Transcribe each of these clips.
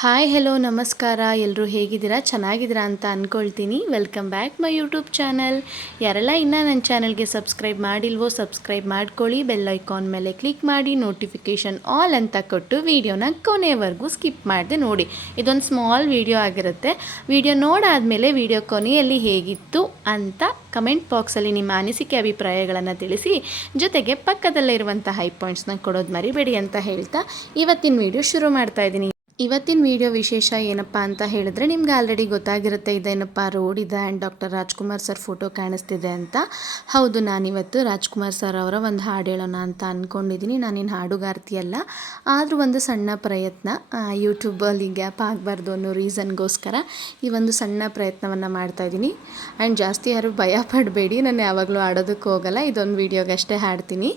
Hi hello ನಮಸ್ಕಾರ. ಎಲ್ಲರೂ ಹೇಗಿದ್ದೀರಾ? ಚೆನ್ನಾಗಿದ್ದೀರಾ ಅಂತ ಅಂದ್ಕೊಳ್ತೀನಿ. Welcome back my YouTube channel. ಯಾರೆಲ್ಲ ಇನ್ನೂ ನನ್ನ ಚಾನಲ್ಗೆ ಸಬ್ಸ್ಕ್ರೈಬ್ ಮಾಡಿಲ್ವೋ ಸಬ್ಸ್ಕ್ರೈಬ್ ಮಾಡ್ಕೊಳ್ಳಿ. ಬೆಲ್ ಐಕಾನ್ ಮೇಲೆ ಕ್ಲಿಕ್ ಮಾಡಿ ನೋಟಿಫಿಕೇಷನ್ ಆಲ್ ಅಂತ ಕೊಟ್ಟು ವಿಡಿಯೋನ ಕೊನೆವರೆಗೂ ಸ್ಕಿಪ್ ಮಾಡದೆ ನೋಡಿ. ಇದೊಂದು ಸ್ಮಾಲ್ ವಿಡಿಯೋ ಆಗಿರುತ್ತೆ. ವಿಡಿಯೋ ನೋಡಾದಮೇಲೆ ವಿಡಿಯೋ ಕೊನೆಯಲ್ಲಿ ಹೇಗಿತ್ತು ಅಂತ ಕಮೆಂಟ್ ಬಾಕ್ಸಲ್ಲಿ ನಿಮ್ಮ ಅನಿಸಿಕೆ ಅಭಿಪ್ರಾಯಗಳನ್ನು ತಿಳಿಸಿ. ಜೊತೆಗೆ ಪಕ್ಕದಲ್ಲೇ ಇರುವಂಥ ಹೈ ಪಾಯಿಂಟ್ಸ್ನ ಕೊಡೋದು ಮರಿಬೇಡಿ ಅಂತ ಹೇಳ್ತಾ ಇವತ್ತಿನ ವಿಡಿಯೋ ಶುರು ಮಾಡ್ತಾ ಇದ್ದೀನಿ. ಇವತ್ತಿನ ವಿಡಿಯೋ ವಿಶೇಷ ಏನಪ್ಪ ಅಂತ ಹೇಳಿದ್ರೆ ನಿಮ್ಗೆ ಆಲ್ರೆಡಿ ಗೊತ್ತಾಗಿರುತ್ತೆ. ಇದೇನಪ್ಪ ರೋಡ್ ಇದೆ and doctor Rajkumar sir photo ಕಾಣಿಸ್ತಿದೆ ಅಂತ. ಹೌದು, ನಾನಿವತ್ತು ರಾಜ್ಕುಮಾರ್ ಸರ್ ಅವರ ಒಂದು ಹಾಡು ಹೇಳೋಣ ಅಂತ ಅಂದ್ಕೊಂಡಿದ್ದೀನಿ. ನಾನಿನ್ನು ಹಾಡುಗಾರ್ತಿ ಅಲ್ಲ, ಆದರೂ ಒಂದು ಸಣ್ಣ ಪ್ರಯತ್ನ ಯೂಟ್ಯೂಬಲ್ಲಿ ಗ್ಯಾಪ್ ಆಗಬಾರ್ದು ಅನ್ನೋ ರೀಸನ್ಗೋಸ್ಕರ ಈ ಒಂದು ಸಣ್ಣ ಪ್ರಯತ್ನವನ್ನು ಮಾಡ್ತಾಯಿದ್ದೀನಿ. ಆ್ಯಂಡ್ ಜಾಸ್ತಿ ಯಾರು ಭಯ ಪಡಬೇಡಿ, ನಾನು ಯಾವಾಗಲೂ ಆಡೋದಕ್ಕೆ ಹೋಗಲ್ಲ, ಇದೊಂದು ವೀಡಿಯೋಗೆ ಅಷ್ಟೇ ಹಾಡ್ತೀನಿ.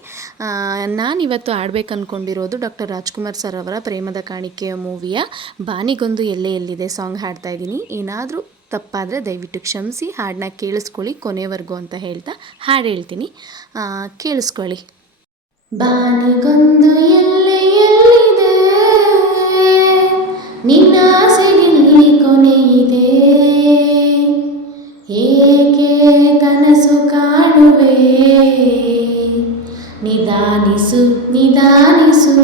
ನಾನಿವತ್ತು ಆಡ್ಬೇಕು ಅಂದ್ಕೊಂಡಿರೋದು ಡಾಕ್ಟರ್ ರಾಜ್ಕುಮಾರ್ ಸರ್ ಅವರ ಪ್ರೇಮದ ಕಾಣಿಕೆಯ ಮೂವಿ ಬಾನಿಗೊಂದು ಎಲ್ಲೆ ಎಲ್ಲಿದೆ ಸಾಂಗ್ ಹಾಡ್ತಾ ಇದ್ದೀನಿ. ಏನಾದರೂ ತಪ್ಪಾದರೆ ದಯವಿಟ್ಟು ಕ್ಷಮಿಸಿ. ಹಾಡನ್ನ ಕೇಳಿಸ್ಕೊಳ್ಳಿ ಕೊನೆವರೆಗೂ ಅಂತ ಹೇಳ್ತಾ ಹಾಡು ಹೇಳ್ತೀನಿ, ಕೇಳಿಸ್ಕೊಳ್ಳಿ. ಬಾನಿಗೊಂದು ಎಲ್ಲೆ ಎಲ್ಲಿದೆ, ನಿನ್ನ ಆಸೆಗಿಲ್ಲಿ ಕೊನೆಯಿದೆ, ಏಕೆ ಕನಸು ಕಾಣುವೆ, ನಿಧಾನಿಸು ನಿಧಾನಿಸು.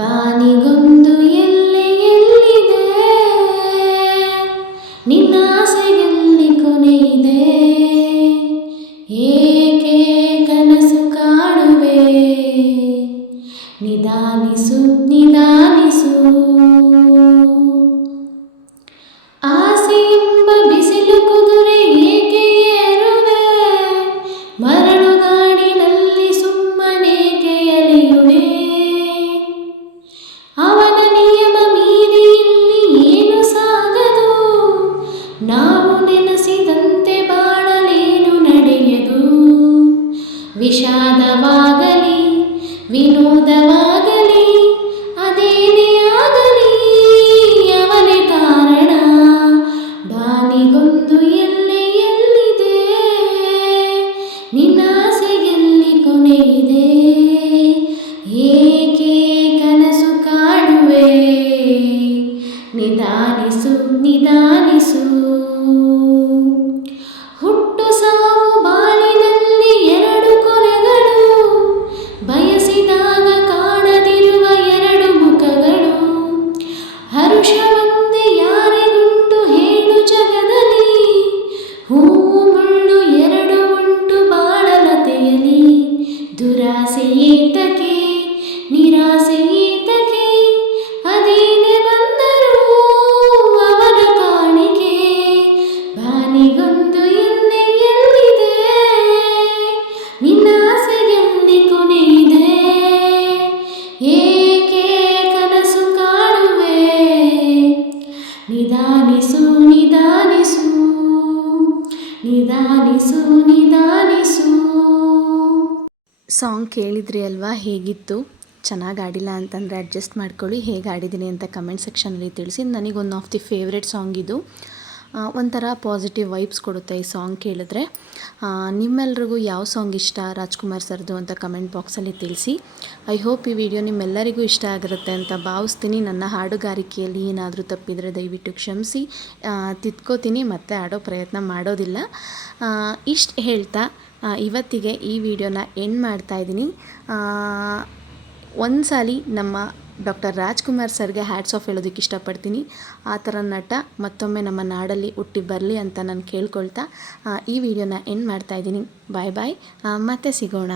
ಬಾನಿಗೊಂದು ಎಲ್ಲೆ ಎಲ್ಲಿದೆ, ನಿನ್ನ ಆಸೆಯಲ್ಲಿ ಕೊನೆಯಿದೆ, ಏಕೆ ಕನಸು ಕಾಣುವೆ, ನಿಧಾನಿಸು ನಿಧಾನಿಸು. ಆಸೆ ಎಂಬ ಬಿಸಿಲು ಕುದುರೆ ಏಕೆ ಏರುವೆ, ಮರಳು ಗಾಡಿನಲ್ಲಿ ಸುಮ್ಮನೇಕೆ ಎಳೆಯುವೆ, ಅವನ ನಿಯಮ ಮೀರಿ ಇಲ್ಲಿ ಏನು ಸಾಗದು, ನಾವು ನೆನೆಸಿದಂತೆ ಬಾಳಲೇನು ನಡೆಯದು, ವಿಷಾದವಾಗಲಿ ವಿನೋದವಾಗಲಿ ಅದೇನೇ ಆಗಲಿ ಅವನೇ ಕಾರಣ. ಬಾನಿಗೊಂದು ಎಲ್ಲೆ ಎಲ್ಲಿದೆ, ನಿನ್ನ ಆಸೆಯಲ್ಲಿ ಕೊನೆಯಿದೆ, ಏಕೆ ಕನಸು ಕಾಣುವೆ, ನಿಧಾನಿಸು ನಿಧಾನಿಸು. ಹುಟ್ಟು ಸಾವು ಬಾಳಿನಲ್ಲಿ ಎರಡು ಕೊನೆಗಳು, ಬಯಸಿದಾಗ ಕಾಣದಿರುವ ಎರಡು ಮುಖಗಳು, ಹರುಷವೊಂದೇ ಯಾರಿಗುಂಟು ಹೇಳು ಜಗದಲ್ಲಿ, ಹೂವು ಮುಳ್ಳು ಎರಡು ಉಂಟು ಬಾಳಲತೆಯಲಿ, ದುರಾಸೆ ಏತಕ್ಕೆ ನಿರಾಸೆ ಏತಕ್ಕೆ, ಅದೇನೆ ಬಂದರೂ ಅವನ ಕಾಣಿಕೆ. ಬಾನಿಗೊಂದು ಎಲ್ಲೆ ಎಲ್ಲಿದೆ, ನಿನ್ನ ಆಸೆಯಲ್ಲಿ ಕೊನೆಯಿದೆ, ಏಕೆ ಕನಸು ಕಾಣುವೆ, ನಿಧಾನಿಸು ನಿಧಾನಿಸು ನಿಧಾನಿಸು ನಿಧಾನಿಸು. ಸಾಂಗ್ ಕೇಳಿದ್ರಿ ಅಲ್ವಾ, ಹೇಗಿತ್ತು? ಚೆನ್ನಾಗಿ ಆಡಿಲ್ಲ ಅಂತಂದರೆ ಅಡ್ಜಸ್ಟ್ ಮಾಡ್ಕೊಳ್ಳಿ. ಹೇಗೆ ಆಡಿದ್ದೀನಿ ಅಂತ ಕಮೆಂಟ್ ಸೆಕ್ಷನಲ್ಲಿ ತಿಳಿಸಿ. ನನಗೆ one of the favourite song ಇದು. ಒಂಥರ ಪಾಸಿಟಿವ್ ವೈಬ್ಸ್ ಕೊಡುತ್ತೆ ಈ ಸಾಂಗ್ ಕೇಳಿದ್ರೆ. ನಿಮ್ಮೆಲ್ರಿಗೂ ಯಾವ ಸಾಂಗ್ ಇಷ್ಟ ರಾಜ್ಕುಮಾರ್ ಸರ್ದು ಅಂತ ಕಮೆಂಟ್ ಬಾಕ್ಸಲ್ಲಿ ತಿಳಿಸಿ. ಐ ಹೋಪ್ ಈ ವಿಡಿಯೋ ನಿಮ್ಮೆಲ್ಲರಿಗೂ ಇಷ್ಟ ಆಗಿರುತ್ತೆ ಅಂತ ಭಾವಿಸ್ತೀನಿ. ನನ್ನ ಹಾಡುಗಾರಿಕೆಯಲ್ಲಿ ಏನಾದರೂ ತಪ್ಪಿದರೆ ದಯವಿಟ್ಟು ಕ್ಷಮಿಸಿ. ತಿದ್ಕೋತೀನಿ, ಮತ್ತೆ ಆಡೋ ಪ್ರಯತ್ನ ಮಾಡೋದಿಲ್ಲ. ಇಷ್ಟು ಹೇಳ್ತಾ ಇವತ್ತಿಗೆ ಈ ವಿಡಿಯೋನ ಎಂಡ್ ಮಾಡ್ತಾಯಿದ್ದೀನಿ. ಒಂದು ಸಾರಿ ನಮ್ಮ ಡಾಕ್ಟರ್ ರಾಜ್ಕುಮಾರ್ ಸರ್ಗೆ ಹ್ಯಾಟ್ಸ್ ಆಫ್ ಹೇಳೋದಕ್ಕೆ ಇಷ್ಟಪಡ್ತೀನಿ. ಆ ಥರ ನಟ ಮತ್ತೊಮ್ಮೆ ನಮ್ಮ ನಾಡಲ್ಲಿ ಹುಟ್ಟಿ ಬರಲಿ ಅಂತ ನಾನು ಕೇಳ್ಕೊಳ್ತಾ ಈ ವಿಡಿಯೋನ ಎಂಡ್ ಮಾಡ್ತಾಯಿದ್ದೀನಿ. ಬಾಯ್ ಬಾಯ್, ಮತ್ತೆ ಸಿಗೋಣ.